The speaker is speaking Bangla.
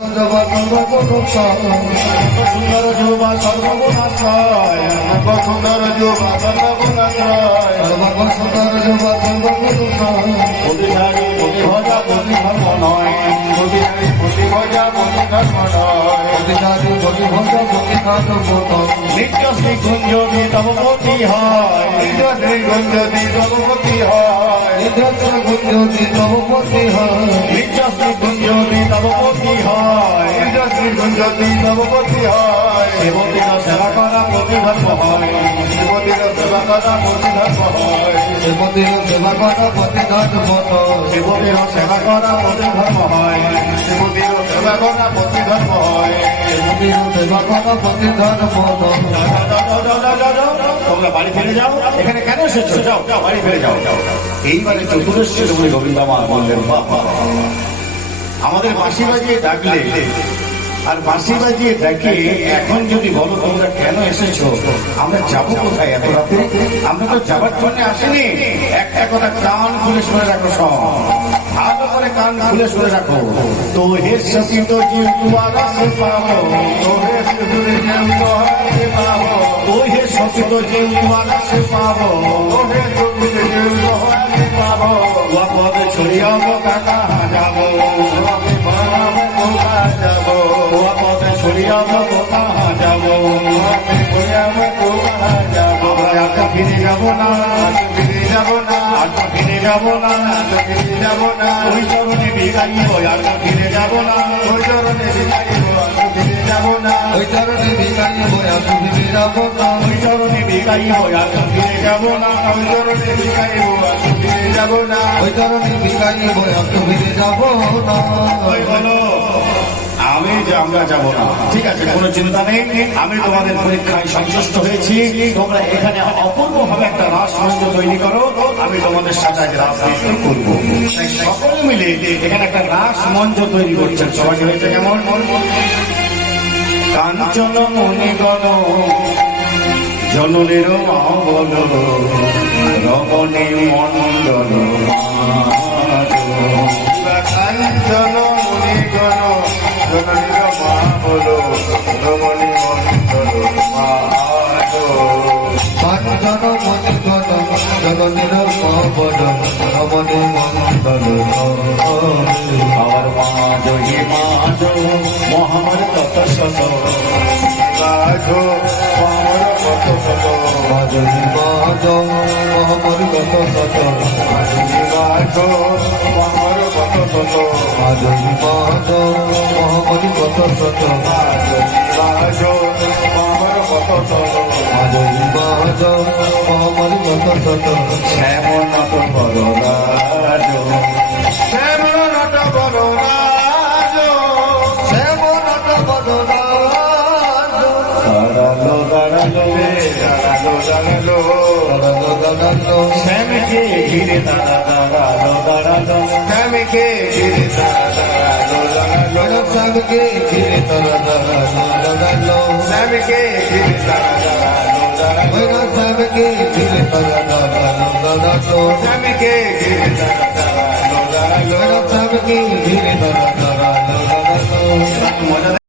সুন্দর যুবা সর্বগুণাশ্রয় সুন্দর যুবা সর্বগুণাশ্রয় প্রতিহারি প্রতি ভজা প্রতি ধর্ম নয় প্রতিহারি প্রতি ভজা প্রতি ধর্ম নয় নিত্য শ্রী কুঞ্জবি তব পতি হয়। নিত্য শ্রী কুঞ্জবি তব পতি হয়। নিত্য শ্রী কুঞ্জবি তব পতি হয়। নিত্য পতি হয়। দেবতীর সেবা করা প্রতি হয়। দেবতীর সেবা করা প্রতি ধর্ম হয়। দেবতীর সেবা করা প্রতি ধর্ম হয়। দেবতীর সেবা করা প্রতি তোমরা বাড়ি ফিরে যাও। এখানে কেন এসেছ? যাও যাও বাড়ি ফিরে যাও। যাও এইবারে চতুর্দশী গোবিন্দ আমার বললেন বাবা আমাদের বাঁশি বাজিয়ে ডাকলে আর বাঁশি বাজিয়ে ডাকে এখন যদি বলো তোমরা কেন এসেছ? আমরা যাব কোথায় এত রাতে? আমরা তো যাবার জন্য আসিনি। একটা কথা কান খুলে শুনে রাখো সব। ভালো করে কান খুলে শুনে রাখো। তো হে সতী তো যে দুয়ারা সে পাবো। তো হে সতী যে দুয়ারা সে পাবো। তো হে সতী তো যে দুয়ারা সে পাবো। তো হে সতী যে দুয়ারা সে পাবো। ছড়িয়াবো ছড়িয়াবো কাহা যাব যাব না ফিরে যাব না যাব না যাব না ওই চরণে বিদায়ী হই আর তো ফিরে যাব না ওই চরণে বিদায়ী হই আর তো ফিরে যাব না ওই চরণে হই আর ফিরে যাব না ওই চরণে বিদায়ী হই আর তো ফিরে যাব না ওই চরণে হই আর ফিরে যাব না ওই বলো আমি যে আমরা যাব না। ঠিক আছে, কোনো চিন্তা নেই। আমি তোমাদের পরীক্ষায় সন্তুষ্ট হয়েছি। তোমরা এখানে অপূর্ব ভাবে একটা মঞ্চ তৈরি করো। আমি তোমাদের সাথে নৃত্য করব। সকলে মিলে এখানে একটা রাস মঞ্চ তৈরি করছেন। সবাই হয়েছে কেমন? কাঞ্চন মণিগণ জননের মা বল রমণী মন্ডল কাঞ্চন মণিগণ জননীর মা বল রমণী মন্ডল আমার মা জয়ী মা মহামার কত শত রাঘো আমার কত শত রাঘো আমার কত শত রাঘো আমার কত শত রাঘো আমার কত শত শ্যামল নাট বড় রাজ শ্যামল নাট বড় রাজ দাঁড়াল দাঁড়াল রে দাঁড়াল দাঁড়াল শ্যামকে ঘিরে দাঁড়া দাঁড়াল দাঁড়াল Que quita da que